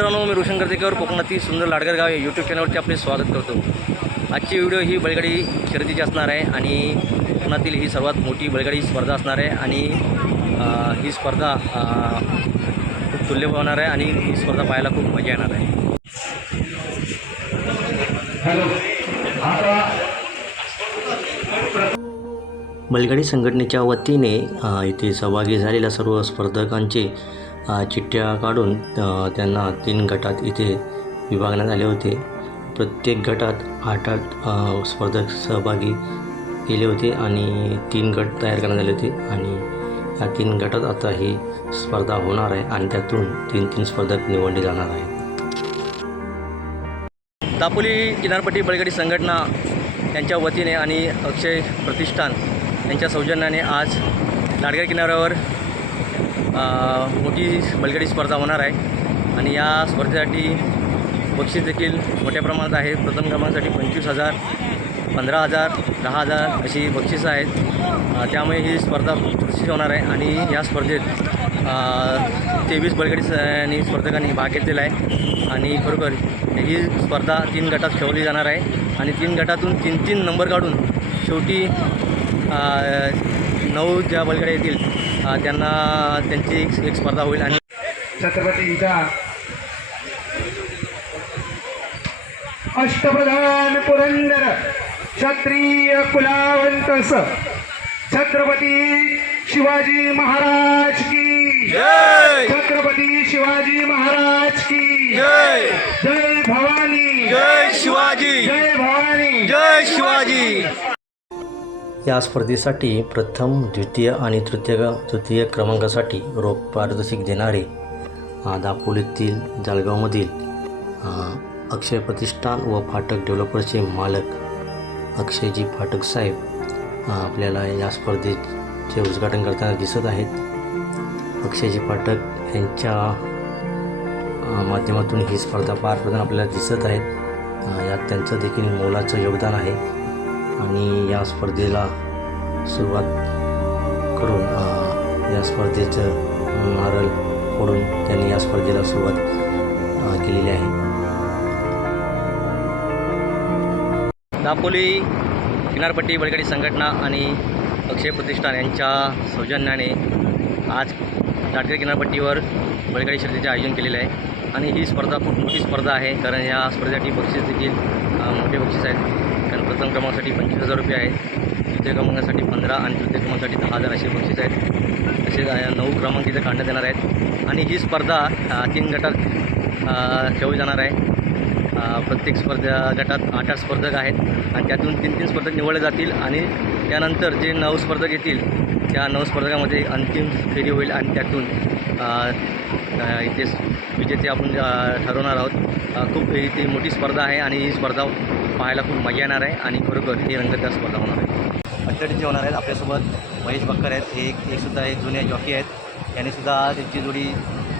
मित्रांनो, मी रोशन करतेकर कोकणातील सुंदर लाडगर गाव यूट्यूब चॅनलवरती आपले स्वागत करतो। आजची व्हिडिओ ही बैलगाडी शर्यतीची असणार आहे आणि कोकणातील ही सर्वात मोठी बैलगाडी स्पर्धा असणार आहे आणि ही स्पर्धा खूप तुल्यबळ होणार आहे आणि ही स्पर्धा पाहायला खूप मजा येणार आहे। बैलगाडी संघटनेच्या वतीने इथे सहभागी झालेल्या सर्व स्पर्धकांचे चिठ्ठ्या काढून त्यांना 3 गटात इथे विभागण्यात आले होते। प्रत्येक गटात 8 स्पर्धक सहभागी केले होते आणि 3 गट तयार करण्यात आले होते आणि या 3 गटात आता ही स्पर्धा होणार आहे आणि त्यातून 3 स्पर्धक निवडले जाणार आहेत। दापोली किनारपट्टी बैलगाडी संघटना यांच्या वतीने आणि अक्षय प्रतिष्ठान यांच्या सौजन्याने आज लाडगर किनाऱ्यावर मोठी बैलगाडी स्पर्धा होणार आहे आणि या स्पर्धेसाठी बक्षीस देखील मोठ्या प्रमाणात आहे। प्रथम क्रमांकासाठी 25,000, 15,000, 10,000 अशी बक्षीस आहेत। त्यामुळे ही स्पर्धा खूप चुरशीची होणार आहे आणि या स्पर्धेत 23 बैलगाडी स्पर्धकांनी भाग घेतलेला आहे आणि खरोखर ही स्पर्धा 3 गटात खेळवली जाणार आहे आणि 3 गटातून 3 नंबर काढून शेवटी 9 ज्या बैलगाड्या येतील त्यांना त्यांची एक स्पर्धा होईल आणि छत्रपतींच्या अष्टप्रधान पुरंदर क्षत्रिय कुलावंत छत्रपती शिवाजी महाराज की जय। छत्रपती शिवाजी महाराज की जय। जय भवानी, जय शिवाजी, जय भवानी, जय शिवाजी। या स्पर्धेसाठी प्रथम, द्वितीय आणि तृतीय क्रमांकासाठी रोख पारितोषिक देणारे दापोलीतील जळगावमधील अक्षय प्रतिष्ठान व फाटक डेव्हलपर्सचे मालक अक्षयजी फाटक साहेब आपल्याला या स्पर्धेचे उद्घाटन करताना दिसत आहेत। अक्षयजी फाटक यांच्या माध्यमातून ही स्पर्धा पार पडताना आपल्याला दिसत आहेत। यात त्यांचं देखील मोलाचं योगदान आहे आणि या स्पर्धेला सुरुवात करून या स्पर्धेचं नारळ फोडून त्यांनी या स्पर्धेला सुरुवात केलेली आहे। दापोली किनारपट्टी बैलगाडी संघटना आणि अक्षय प्रतिष्ठान यांच्या सौजन्याने आज लाडगर किनारपट्टीवर बैलगाडी शर्यतीचे आयोजन केलेले आहे आणि ही स्पर्धा खूप मोठी स्पर्धा आहे कारण या स्पर्धेसाठी बक्षीस देखील मोठे बक्षीस आहेत। कारण प्रथम क्रमांकासाठी 25,000 रुपये आहेत, द्वितीय क्रमांकासाठी 15 आणि तृतीय क्रमांकासाठी 10,000 असे बक्षीस आहेत। तसेच 9 क्रमांक इथे काढण्यात येणार आहेत आणि ही स्पर्धा 3 गटात खेळवली जाणार आहे। प्रत्येक गटात 8 स्पर्धक आहेत आणि त्यातून 3 स्पर्धक निवडले जातील आणि त्यानंतर जे 9 स्पर्धक येतील त्या 9 स्पर्धकामध्ये अंतिम फेरी होईल आणि त्यातून इथे विजेते आपण ठरवणार आहोत। खूप इथे मोठी स्पर्धा आहे आणि ही स्पर्धा पाहायला खूप मजा येणार आहे आणि खरोखर ही रंगतदार स्पर्धा होणार आहे। अट्टडीचे होणार आहेत आपल्यासोबत महेश बक्कर आहेत, हे सुद्धा एक जुने जॉकी आहेत, यांनीसुद्धा त्यांची जोडी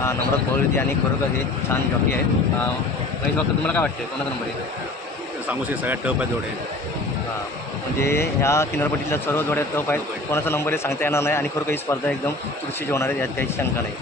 नंबरात पळवली होती आणि खरोखर हे छान जॉकी आहेत। महेश बक्कर, तुम्हाला काय वाटतं कोणाचा नंबर आहे? सांगू शकतो सगळ्यात टफ आहे जोडे। म्हणजे ह्या किनारपट्टीच्या सर्व जोड्या टफ आहेत, कोणाचा नंबर हे सांगता येणार नाही आणि खरोखर ही स्पर्धा एकदम चुरशीची होणार आहे, यात काही शंका नाही।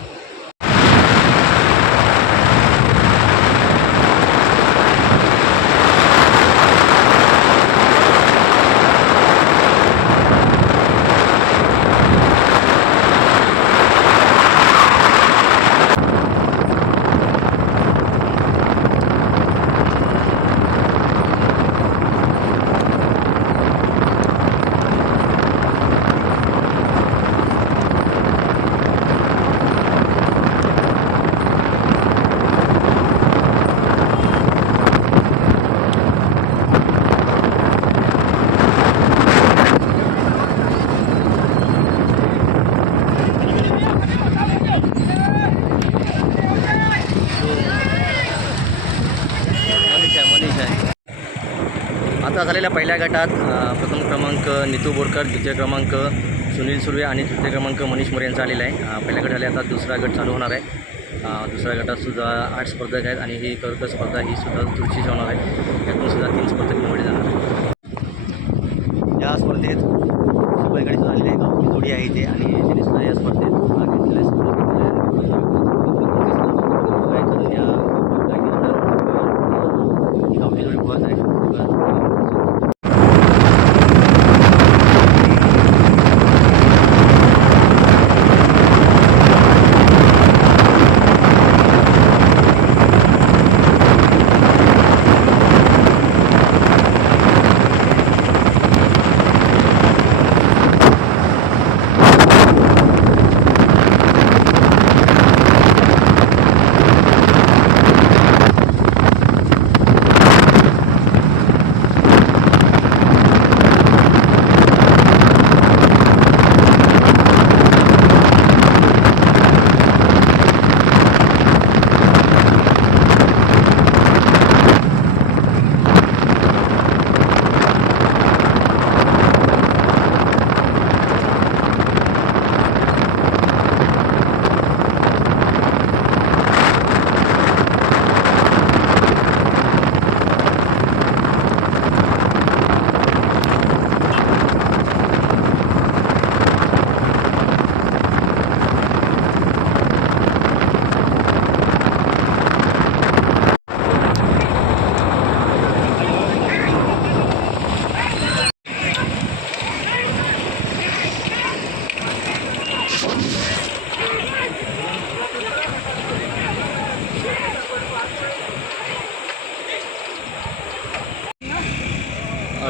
आता झालेल्या पहिल्या गटात प्रथम क्रमांक नीतू बोरकर, द्वितीय क्रमांक सुनील सुर्वे आणि तृतीय क्रमांक मनीष मोरे यांचा आलेला आहे। पहिल्या गट झाले, आता दुसरा गट चालू होणार आहे। दुसऱ्या गटातसुद्धा 8 स्पर्धक आहेत आणि ही कर्क स्पर्धा ही सुद्धा चुरशीची होणार आहे, त्यातूनसुद्धा 3 स्पर्धक निवडले जाणार आहेत। या स्पर्धेत बैलगाडी झालेली आहे, आपली जोडी आहे इथे आणि त्यांनीसुद्धा या स्पर्धेत भाग घेतलेला आहे। कमी थोडी बस आहे.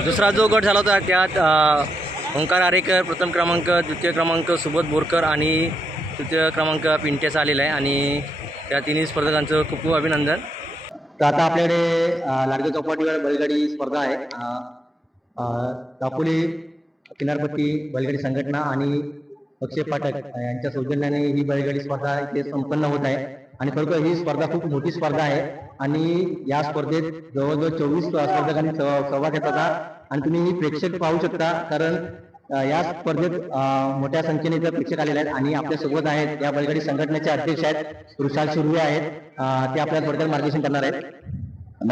दुसरा जो गट झाला होता त्यात ओंकार आरेकर प्रथम क्रमांक, द्वितीय क्रमांक सुबोध बोरकर आणि तृतीय क्रमांक पिंट्याचा आलेला आहे आणि त्या तिन्ही स्पर्धकांचं खूप खूप अभिनंदन. तर आता आपल्याकडे लाडगे चौपाटीवर बैलगाडी स्पर्धा आहे. दापोली किनारपट्टी बैलगाडी संघटना आणि अक्षय पाठक यांच्या सौजन्याने ही बैलगाडी स्पर्धा इथे संपन्न होत आहे आणि खरोखर ही स्पर्धा खूप मोठी स्पर्धा आहे आणि या स्पर्धेत जवळजवळ 24 स्पर्धकांनी सहभाग घेतला आणि तुम्ही ही प्रेक्षक पाहू शकता कारण या स्पर्धेत मोठ्या संख्येने इथं प्रेक्षक आलेले आहेत आणि आपल्या सोबत आहेत या बैलगाडी संघटनेचे अध्यक्ष आहेत ऋषाल सुर्वे आहेत. ते आपल्याला थोडक्यात मार्गदर्शन करणार आहेत.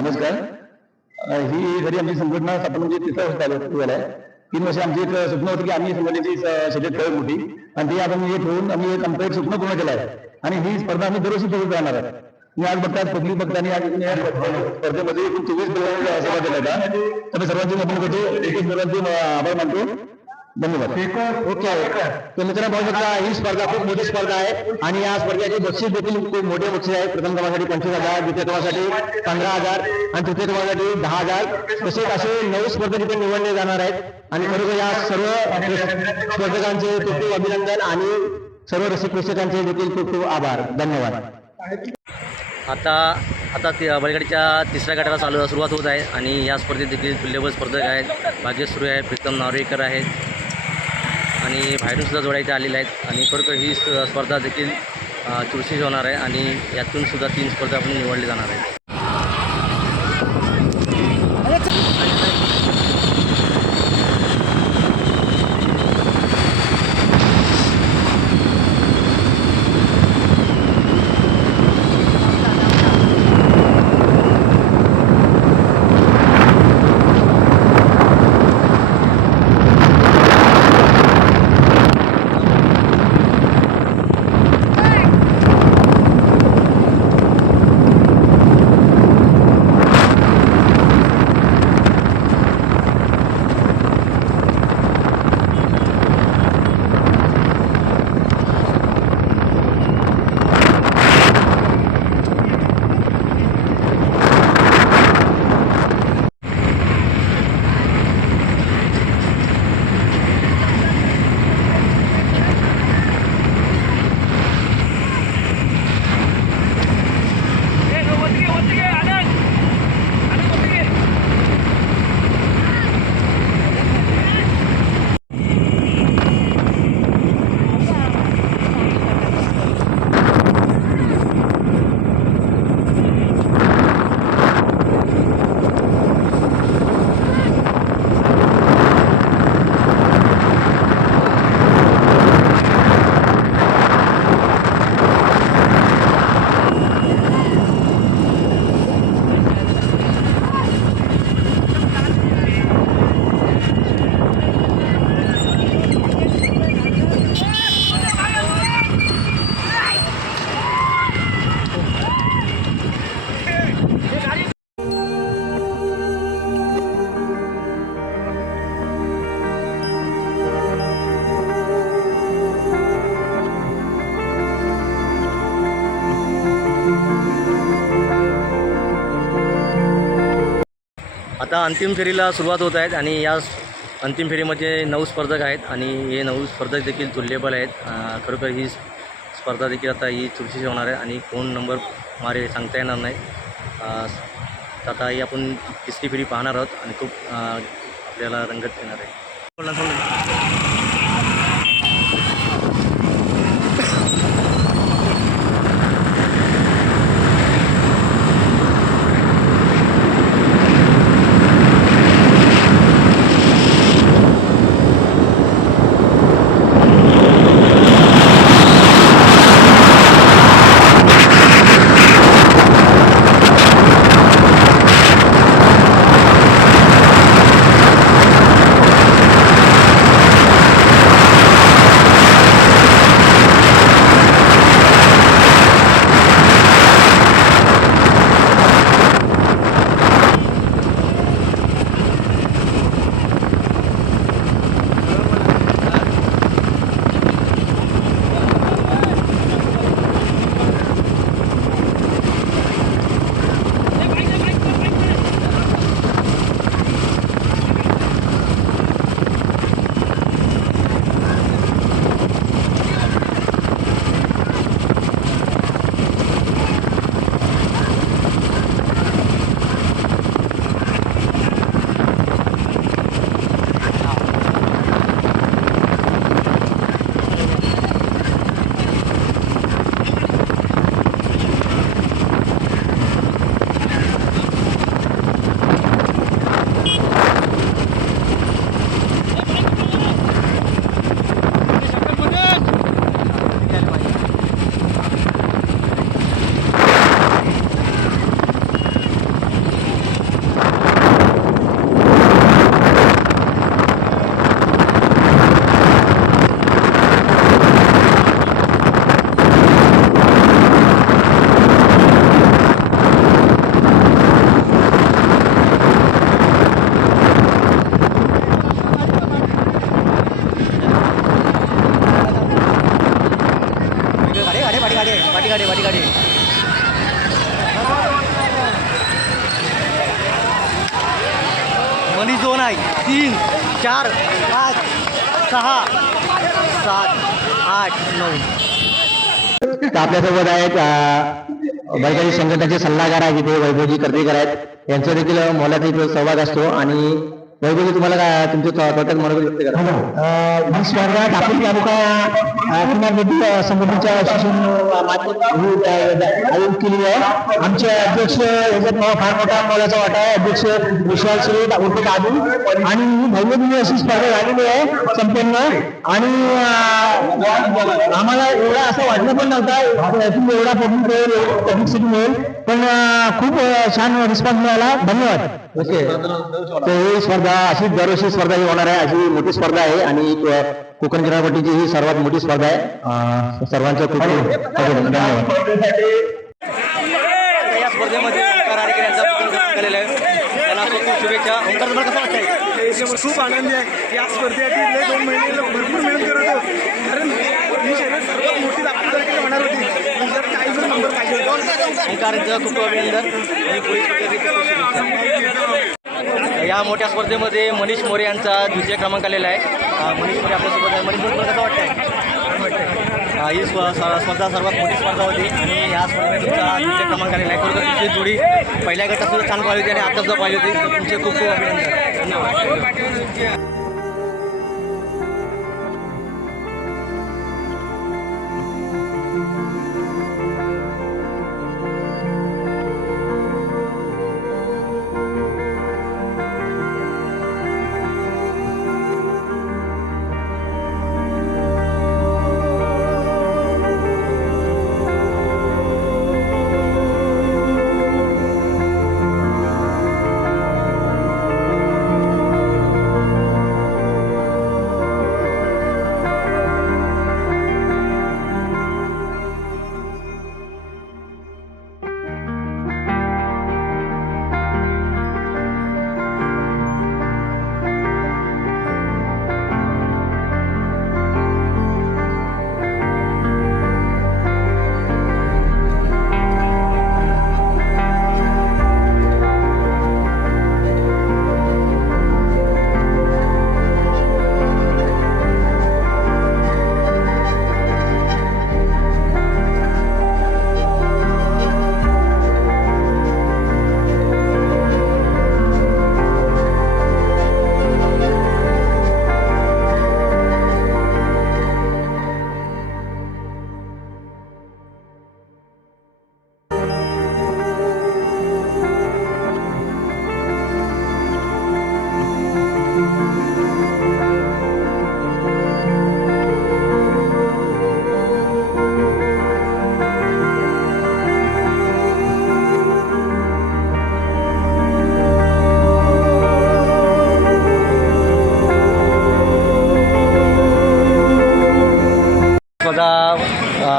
नमस्कार. ही जरी आमची संघटना स्थापन म्हणजे तिथं झालं आहे. 3 वर्ष आमची एक स्वप्न होतं की आम्ही संघटनेची शर्यत करू मोठी आणि ते आपण हे ठेवून आम्ही एक आमचं एक स्वप्न पूर्ण केलं आहे आणि ही स्पर्धा आम्ही दरवर्षी ठेवत राहणार आहे. मी आज बघतात पब्लिक बघताना आज स्पर्धेमध्ये एकूण 24 बैलांनी सहभाग केला होता. तर सर्वांचे आपण करतो एकच सर्वांचे आभार मानतो. धन्यवाद. ओके. तर मित्रांनो पाहू शकता ही स्पर्धा खूप मोठी स्पर्धा आहे आणि या स्पर्धेचे बक्षीस देखील खूप मोठे बक्षीस आहे. प्रथम क्रमांकासाठी 25,000, द्वितीय क्रमांकासाठी 15,000 आणि तृतीय क्रमांकासाठी 10,000 तसेच असे 9 स्पर्धक इथे निवडले जाणार आहेत आणि खरोखर या सर्व स्पर्धकांचे खूप खूप अभिनंदन आणि सर्व रसिक प्रेक्षकांचे देखील खूप खूप आभार. धन्यवाद. आता बैलगाडीच्या तिसऱ्या गटाला सुरुवात होत आहे आणि या स्पर्धेत देखील तुल्यबळ स्पर्धक आहेत. भाग्यश्री सुरू आहे, प्रीतम नार्वेकर आहेत आणि बाहेरून सुद्धा जोडायचे आलेले आहेत आणि खरोखर ही स्पर्धा देखील चुरशीची होणार आहे आणि यातून सुद्धा 3 स्पर्धा आपण निवडले जाणार आहेत. आता अंतिम फेरीला सुरुवात होत आहेत आणि या अंतिम फेरीमध्ये 9 स्पर्धक आहेत आणि हे 9 स्पर्धक देखील तुल्यबल आहेत. खरोखर ही स्पर्धा देखील आता ही चुरशीची होणार आहे आणि कोण नंबर मारेल सांगता येणार नाही. तर आता ही आपण तिसरी फेरी पाहणार आहोत आणि खूप आपल्याला रंगत येणार आहे. वाटी मनी झोन आहे 3 4 5 6 7 8 9. आपल्यासोबत आहेत बैलगाडी संघटनेचे सल्लागार आहेत इथे वैभवजी कर्दीकर आहेत. यांचा देखील मोलाचा इथे सहभाग असतो. आणि वैभवजी तुम्हाला काय तुमचे थोडक्यात मनोगत व्यक्त करा. ही स्पर्धा दापोली तालुका किनारपट्टी संघटनेच्या आयोजित केली आहे. आमचे अध्यक्ष याच्यात फार मोठा मोलाचा वाटा आहे. अध्यक्ष विशाल श्री उर्फ कादू. आणि भव्य अशी स्पर्धा झालेली आहे संपन्न. आणि आम्हाला एवढा असं वाटलं पण नव्हता एवढा पब्लिक मिळेल, पण खूप छान रिस्पॉन्स मिळाला. धन्यवाद. ओके, तर ही स्पर्धा अशी दरवर्षी स्पर्धा ही होणार आहे. अशी मोठी स्पर्धा आहे आणि कोकण किनारपट्टीची ही सर्वात मोठी स्पर्धा आहे. सर्वांचं खूप धन्यवाद. या स्पर्धेमध्ये ओंकार आरेकर यांचा केलेला आहे. त्यांना खूप शुभेच्छा. ओंकार, तुम्हाला कसं वाटतंय? खूप आनंदी आहे. या स्पर्धेसाठी 2 महिने भरपूर मेहनत करत होतो, कारण ही शर्यत सर्वात मोठी दाखवून तारखेला होणार होती. नंतर काही जर नंबर पाहिजे होतो. ओंकारचं खूप अभिनंदन आणि पोलीस या मोठ्या स्पर्धेमध्ये मनीष मोरे यांचा द्वितीय क्रमांक आलेला आहे. मनीष मोरे आपल्यासोबत आहे. मनीष मोरे, तुम्हाला कसं वाटतंय? ही स्पर्धा सर्वात मोठी स्पर्धा होती आणि या स्पर्धेत तुमचा द्वितीय क्रमांक आलेला आहे. खरोखर तुमची जोडी पहिल्या गटात सुद्धा छान पाहिली होती आणि आता सुद्धा पाहिली होती. तुमचे खूप खूप अभिनंदन. धन्यवाद.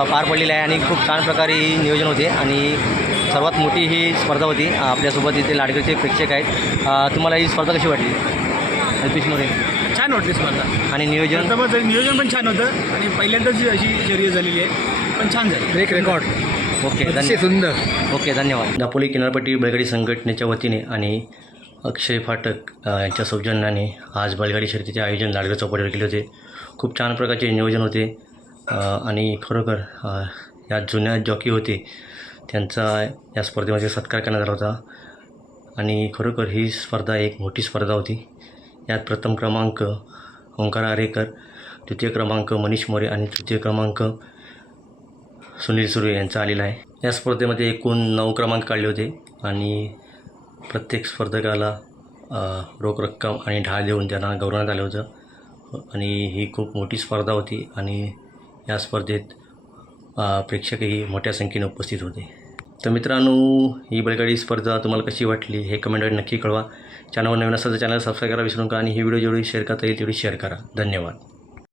पार पडलेली आहे आणि खूप छान प्रकारे ही नियोजन होते आणि सर्वात मोठी ही स्पर्धा होती. आपल्यासोबत इथे लाडगडचे प्रेक्षक आहेत. तुम्हाला ही स्पर्धा कशी वाटली अल्पेश मोरे? छान वाटली स्पर्धा आणि नियोजन प्रथमच नियोजन पण छान होतं आणि पहिल्यांदाच अशी शर्यत झालेली आहे, पण छान झाली. एक रेकॉर्ड ओके सुंदर. ओके धन्यवाद. दापोली किनारपट्टी बैलगाडी संघटनेच्या वतीने आणि अक्षय फाटक यांच्या सौजन्याने आज बैलगाडी शर्यतीचे आयोजन लाडगड चौपाटीवर केले होते. खूप छान प्रकारचे नियोजन होते आणि खरोखर या जुन्या जॉकी होते त्यांचा या स्पर्धेमध्ये सत्कार करण्यात आला होता आणि खरोखर ही स्पर्धा एक मोठी स्पर्धा होती. यात प्रथम क्रमांक ओंकार आरेकर, द्वितीय क्रमांक मनीष मोरे आणि तृतीय क्रमांक सुनील सुर्वे यांचा आलेला आहे. या स्पर्धेमध्ये एकूण 9 क्रमांक काढले होते आणि प्रत्येक स्पर्धकाला रोख रक्कम आणि ढाल देऊन त्यांना गौरवण्यात आलं होतं आणि ही खूप मोठी स्पर्धा होती आणि या स्पर्धेत प्रेक्षकही मोठ्या संख्येने उपस्थित होते. तर मित्रांनो, ही बैलगाडी स्पर्धा तुम्हाला कशी वाटली हे कमेंटवर नक्की कळवा. चॅनलवर नवीन असेल तर चॅनल सबस्क्राईब करा विसरू नका आणि ही व्हिडिओ जेवढी शेअर करता येईल तेवढी शेअर करा. धन्यवाद.